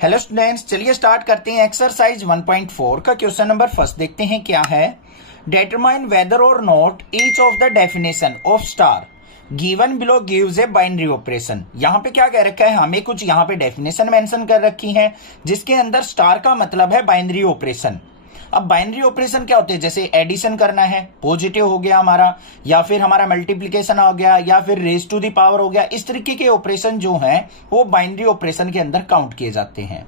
Hello students, चलिए start करते हैं। एक्सरसाइज 1.4 का क्वेश्चन नंबर फर्स्ट देखते हैं क्या है। डिटरमाइन वेदर और not each of the definition of star given below gives a binary operation. यहां पे क्या कह रखा है, हमें कुछ यहां पे डेफिनेशन मेंशन कर रखी है जिसके अंदर स्टार का मतलब है बाइनरी ऑपरेशन। अब बाइनरी ऑपरेशन क्या होते हैं, जैसे एडिशन करना है, पॉजिटिव हो गया हमारा, या फिर हमारा मल्टीप्लिकेशन हो गया, या फिर रेज टू द पावर हो गया। इस तरीके के ऑपरेशन जो हैं वो बाइनरी ऑपरेशन के अंदर काउंट किए जाते हैं।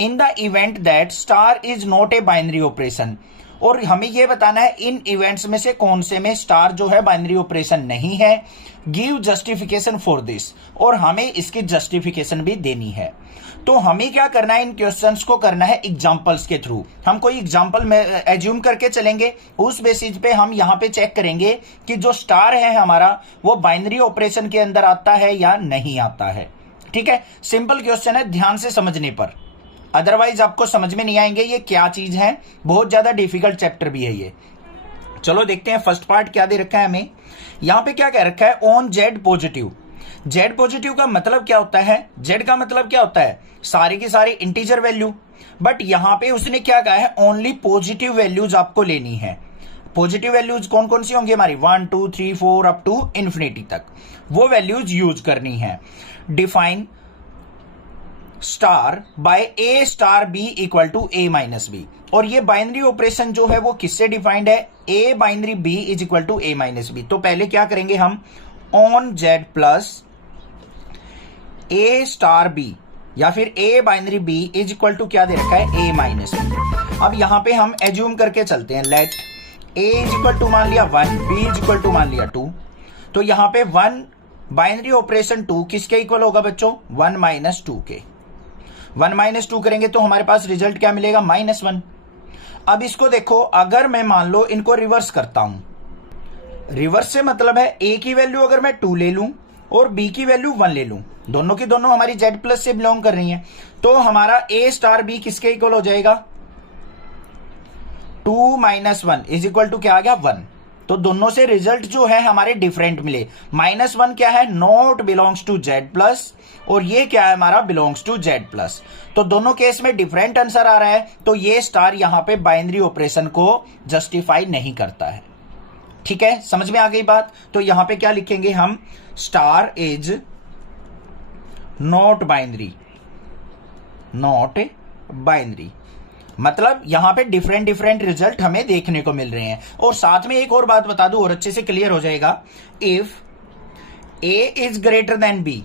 In the event that star is not a binary operation, और हमें यह बताना है इन इवेंट्स में से कौन से में स्टार जो है बाइनरी ऑपरेशन नहीं है। गिव जस्टिफिकेशन फॉर दिस, और हमें इसकी जस्टिफिकेशन भी देनी है। तो हमें क्या करना है, इन क्वेश्चंस को करना है एग्जांपल्स के थ्रू। हम कोई एग्जांपल में एज्यूम करके चलेंगे, उस बेसिस पे हम यहां पे चेक करेंगे कि जो स्टार है हमारा वो बाइनरी ऑपरेशन के अंदर आता है या नहीं आता है। ठीक है, सिंपल क्वेश्चन है, ध्यान से समझने पर, अदरवाइज आपको समझ में नहीं आएंगे ये क्या चीज है। बहुत ज्यादा डिफिकल्ट चैप्टर भी है ये। चलो देखते हैं फर्स्ट पार्ट क्या दे रखा है हमें। यहां पे क्या कह रखा है, on Z positive. Z positive का मतलब क्या होता है, जेड का मतलब क्या होता है, सारी की सारी इंटीजर वैल्यू। बट यहां पे उसने क्या कहा है, ओनली पॉजिटिव वैल्यूज आपको लेनी है। पॉजिटिव वैल्यूज कौन कौन सी होंगी हमारी, 1 2 3 4 अप टू इन्फिनिटी तक, वो वैल्यूज यूज करनी है। Define star by A star B equal to A minus B, और ये बाइनरी ऑपरेशन जो है वो किससे डिफाइंड है, A binary B is equal to A minus B. तो पहले क्या करेंगे हम, on Z plus A star B या फिर A binary B is equal to क्या दे रखा है, ए माइनस बी। अब यहां पे हम एज्यूम करके चलते हैं, let A is equal to मान लिया 1, बी इज इक्वल टू मान लिया 2। तो यहां पे 1 बाइनरी ऑपरेशन 2 किसके इक्वल होगा बच्चों, 1 माइनस 2 के। 1 माइनस 2 करेंगे तो हमारे पास रिजल्ट क्या मिलेगा, -1। अब इसको देखो, अगर मैं मान लो इनको रिवर्स करता हूं, रिवर्स से मतलब है ए की वैल्यू अगर मैं 2 ले लूं और बी की वैल्यू 1 ले लूं, दोनों की दोनों हमारी जेड प्लस से बिलोंग कर रही हैं, तो हमारा ए स्टार बी किसके इक्वल हो जाएगा, 2 माइनस 1 इज इक्वल टू क्या आ गया, 1। तो दोनों से रिजल्ट जो है हमारे डिफरेंट मिले। -1 क्या है, not belongs to Z plus, और ये क्या है हमारा, बिलोंग्स टू जेड प्लस। तो दोनों केस में डिफरेंट आंसर आ रहा है, तो ये स्टार यहां पे बाइनरी ऑपरेशन को जस्टिफाई नहीं करता है। ठीक है, समझ में आ गई बात। तो यहां पे क्या लिखेंगे हम, star is not binary, not binary, मतलब यहां पे डिफरेंट डिफरेंट रिजल्ट हमें देखने को मिल रहे हैं। और साथ में एक और बात बता दूं और अच्छे से क्लियर हो जाएगा, if A is greater than B,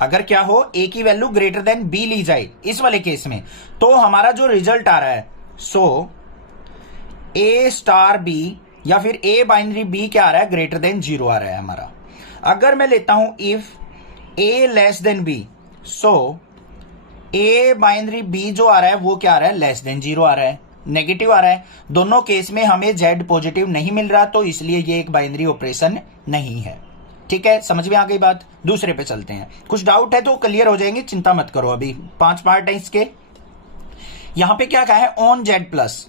अगर क्या हो, ए की वैल्यू ग्रेटर देन बी ली जाए इस वाले केस में, तो हमारा जो रिजल्ट आ रहा है, सो ए स्टार बी या फिर ए बाइनरी बी क्या आ रहा है, ग्रेटर देन 0 आ रहा है हमारा। अगर मैं लेता हूं if A less than B, so A binary B जो आ रहा है वो क्या आ रहा है, लेस देन 0 आ रहा है, नेगेटिव आ रहा है। दोनों केस में हमें जेड पॉजिटिव नहीं मिल रहा, तो इसलिए ये एक बाइनरी ऑपरेशन नहीं है। ठीक है, समझ में आ गई बात। दूसरे पे चलते हैं, कुछ डाउट है तो क्लियर हो जाएंगे, चिंता मत करो। अभी 5 पार्ट है इसके। यहां पे क्या कहा है, ऑन जेड प्लस,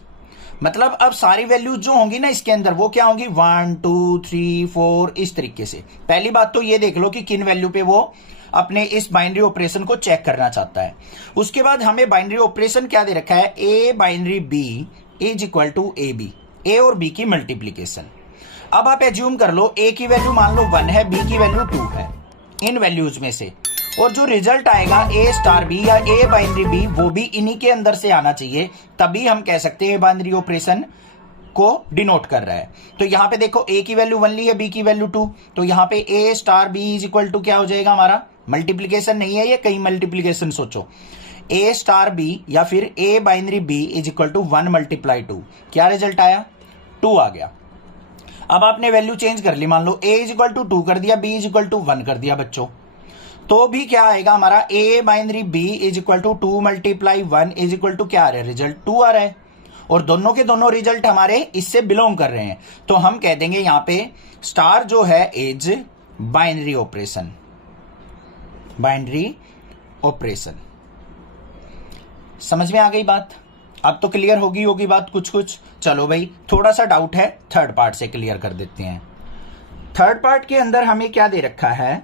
मतलब अब सारी वैल्यूज जो होंगी ना इसके अंदर वो क्या होंगी, 1 2 3 4 इस तरीके से। पहली बात तो ये देख लो कि किन वैल्यू पे वो अपने इस बाइनरी ऑपरेशन को चेक करना चाहता है। उसके बाद हमें बाइनरी ऑपरेशन क्या दे रखा है, A binary B is equal to A B, A और बी की मल्टीप्लीकेशन। अब आप एज्यूम कर लो ए की वैल्यू मान लो 1 है, बी की वैल्यू 2 है, इन वैल्यूज में से, और जो रिजल्ट आएगा ए स्टार बी या ए बाइनरी बी वो भी इन्हीं के अंदर से आना चाहिए, तभी हम कह सकते हैं बाइनरी ऑपरेशन को डिनोट कर रहा है। तो यहां पे देखो ए की वैल्यू 1 ली है, बी की वैल्यू 2, तो यहां पे A star B is equal to क्या हो जाएगा हमारा, मल्टीप्लीकेशन नहीं है ये, कई मल्टीप्लीकेशन सोचो, ए स्टार बी या फिर A binary B is equal to 1 multiply 2, क्या रिजल्ट आया, 2 आ गया। अब आपने वैल्यू चेंज कर ली, मान लो ए इज इक्वल टू 2 कर दिया, बी इज इक्वल टू 1 कर दिया बच्चों, तो भी क्या आएगा हमारा, A binary B is equal to 2 multiply 1 is equal to क्या आ रहा है, रिजल्ट 2 आ रहा है, और दोनों के दोनों रिजल्ट हमारे इससे बिलोंग कर रहे हैं। तो हम कह देंगे यहां पे स्टार जो है is binary operation, binary operation. समझ में आ गई बात। अब तो क्लियर होगी बात कुछ कुछ। चलो भाई, थोड़ा सा डाउट है, थर्ड पार्ट से क्लियर कर देते हैं। थर्ड पार्ट के अंदर हमें क्या दे रखा है,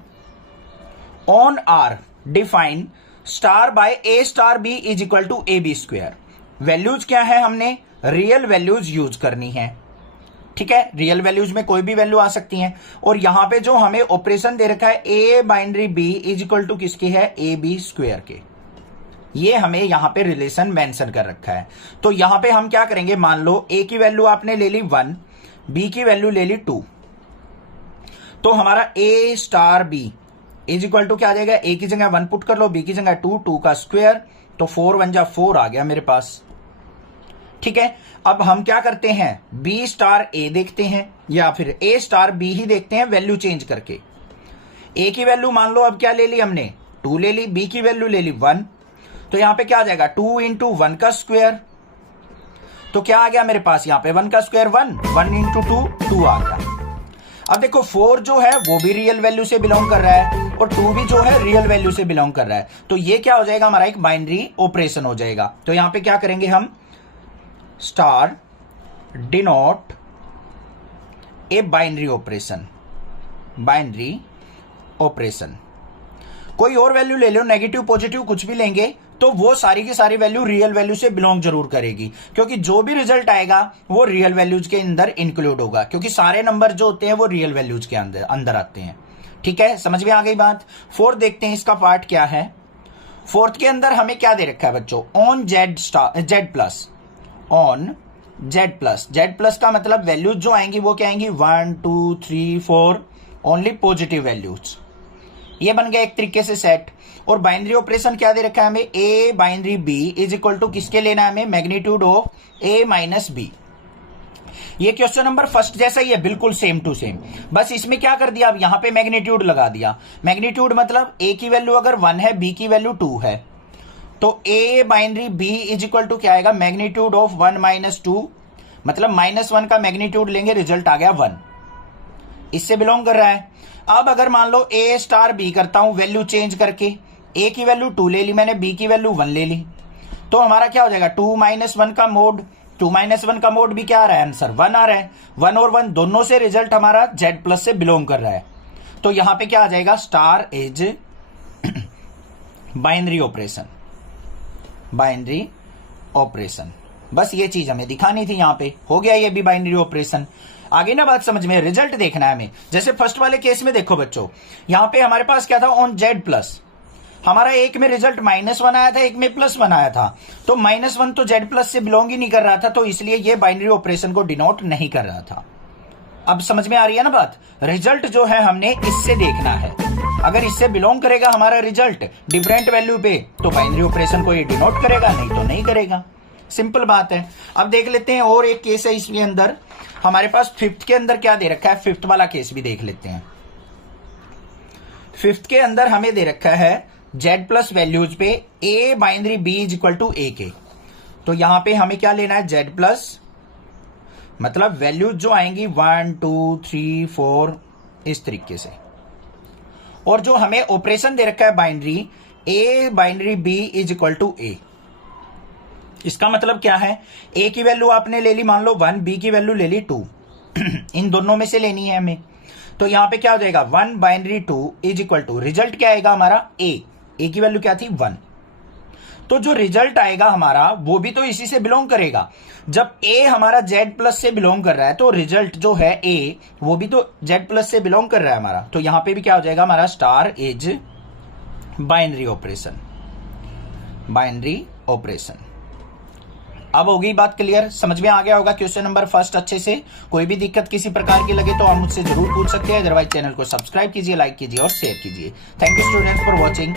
on R define star by A star B is equal to A B square. Values क्या है, हमने रियल वैल्यूज यूज करनी है, ठीक है। रियल वैल्यूज में कोई भी वैल्यू आ सकती है। और यहां पे जो हमें ऑपरेशन दे रखा है A binary B is equal to किसकी है, ए बी स्क्वायर के, ये हमें यहां पे रिलेशन मेंशन कर रखा है। तो यहां पे हम क्या करेंगे, मान लो ए की वैल्यू आपने ले ली 1, बी की वैल्यू ले ली 2, तो हमारा A star B is equal to क्या आ जाएगा, ए की जगह 1 पुट कर लो, बी की जगह 2, 2 का स्क्वायर, तो 4 1 जा 4 आ गया मेरे पास, ठीक है। अब हम क्या करते हैं, बी स्टार ए देखते हैं या फिर ए स्टार बी ही देखते हैं वैल्यू चेंज करके। ए की वैल्यू मान लो अब क्या ले ली हमने, 2 ले ली, बी की वैल्यू ले ली 1, तो यहां पे क्या आ जाएगा 2 इंटू 1 का स्क्वायर, तो क्या आ गया मेरे पास यहां पे 1 का स्क्वायर 1, 1 इंटू 2 आ गया। अब देखो 4 जो है वो भी रियल वैल्यू से बिलोंग कर रहा है और 2 भी जो है रियल वैल्यू से बिलोंग कर रहा है, तो ये क्या हो जाएगा हमारा एक बाइनरी ऑपरेशन हो जाएगा। तो यहां पे क्या करेंगे हम, star denote a binary operation, binary operation. कोई और वैल्यू ले लो, नेगेटिव पॉजिटिव कुछ भी लेंगे, तो वो सारी की सारी वैल्यू रियल वैल्यू से बिलोंग जरूर करेगी, क्योंकि जो भी रिजल्ट आएगा वो रियल वैल्यूज के अंदर इंक्लूड होगा, क्योंकि सारे नंबर जो होते हैं वो रियल वैल्यूज के अंदर आते हैं, ठीक है। समझ में आ गई बात। फोर्थ देखते हैं इसका पार्ट क्या है। फोर्थ के अंदर हमें क्या दे रखा है बच्चों, on Z plus, on Z plus. Z plus का मतलब वैल्यूज जो आएंगी वो क्या आएंगी, 1 2 3 4, ओनली पॉजिटिव वैल्यूज। ये बन गया एक तरीके से सेट। और बाइनरी ऑपरेशन क्या दे रखा है हमें, A binary B is equal to किसके लेना है हमें, magnitude of A minus B. ये क्वेश्चन नंबर फर्स्ट जैसा ही है, बिल्कुल सेम टू सेम, बस इसमें क्या कर दिया, अब यहां पे मैग्नीट्यूड लगा दिया। मैग्नीट्यूड मतलब ए की वैल्यू अगर 1 है, बी की वैल्यू 2 है, तो A binary B is equal to क्या आएगा, मैग्नीट्यूड ऑफ 1 माइनस 2, मतलब -1 का मैग्नीट्यूड लेंगे, रिजल्ट आ गया 1, इससे बिलोंग कर रहा है। अब अगर मान लो ए स्टार बी करता हूं वैल्यू चेंज करके, ए की वैल्यू 2 ले ली मैंने, बी की वैल्यू 1 ले ली, तो हमारा क्या हो जाएगा 2 - 1 का मोड, 2 - 1 का मोड भी क्या आ रहा है, आंसर 1 आ रहा है। 1 और 1 दोनों से रिजल्ट हमारा जेड प्लस से बिलोंग कर रहा है, तो यहां पे क्या आ जाएगा, star is binary operation, binary operation. बस ये चीज हमें दिखानी थी, यहां पे हो गया ये भी बाइनरी ऑपरेशन। आगे ना बात समझ में, रिजल्ट देखना है हमें। जैसे फर्स्ट वाले केस में देखो बच्चों, यहां पे हमारे पास क्या था, ऑन जेड प्लस, हमारा एक में रिजल्ट -1 आया था, एक में +1 आया था, तो -1 तो जेड प्लस से बिलोंग ही नहीं कर रहा था, तो इसलिए ये बाइनरी ऑपरेशन को डिनोट नहीं कर रहा था। अब समझ में आ रही है ना बात। रिजल्ट जो है हमने इससे देखना है, अगर इससे बिलोंग करेगा हमारा रिजल्ट डिफरेंट वैल्यू पे, तो बाइनरी ऑपरेशन को ये डिनोट करेगा, नहीं तो नहीं करेगा, सिंपल बात है। अब देख लेते हैं और एक केस है इसके अंदर, हमारे पास फिफ्थ के अंदर क्या दे रखा है, फिफ्थ वाला केस भी देख लेते हैं। फिफ्थ के अंदर हमें दे रखा है जेड प्लस वैल्यूज पे A binary B is equal to A के, तो यहां पे हमें क्या लेना है, जेड प्लस, मतलब वैल्यूज जो आएंगी 1 2 3 4 इस तरीके से। और जो हमें ऑपरेशन दे रखा है binary, A binary B is equal to A, इसका मतलब क्या है, ए की वैल्यू आपने ले ली मान लो 1, बी की वैल्यू ले ली 2, इन दोनों में से लेनी है हमें, तो यहां पे क्या हो जाएगा 1 binary 2 is equal to, result क्या आएगा हमारा ए की वैल्यू क्या थी 1, तो जो रिजल्ट आएगा हमारा वो भी तो इसी से बिलोंग करेगा। जब ए हमारा जेड प्लस से बिलोंग कर रहा है, तो रिजल्ट जो है ए वो भी तो जेड प्लस से बिलोंग कर रहा है हमारा, तो यहां पे भी क्या हो जाएगा हमारा, star is binary operation, binary operation. अब होगी बात क्लियर, समझ में आ गया होगा क्वेश्चन नंबर फर्स्ट अच्छे से। कोई भी दिक्कत किसी प्रकार की लगे तो आप मुझसे जरूर पूछ सकते हैं, अदरवाइज चैनल को सब्सक्राइब कीजिए, लाइक कीजिए और शेयर कीजिए। Thank you students for watching.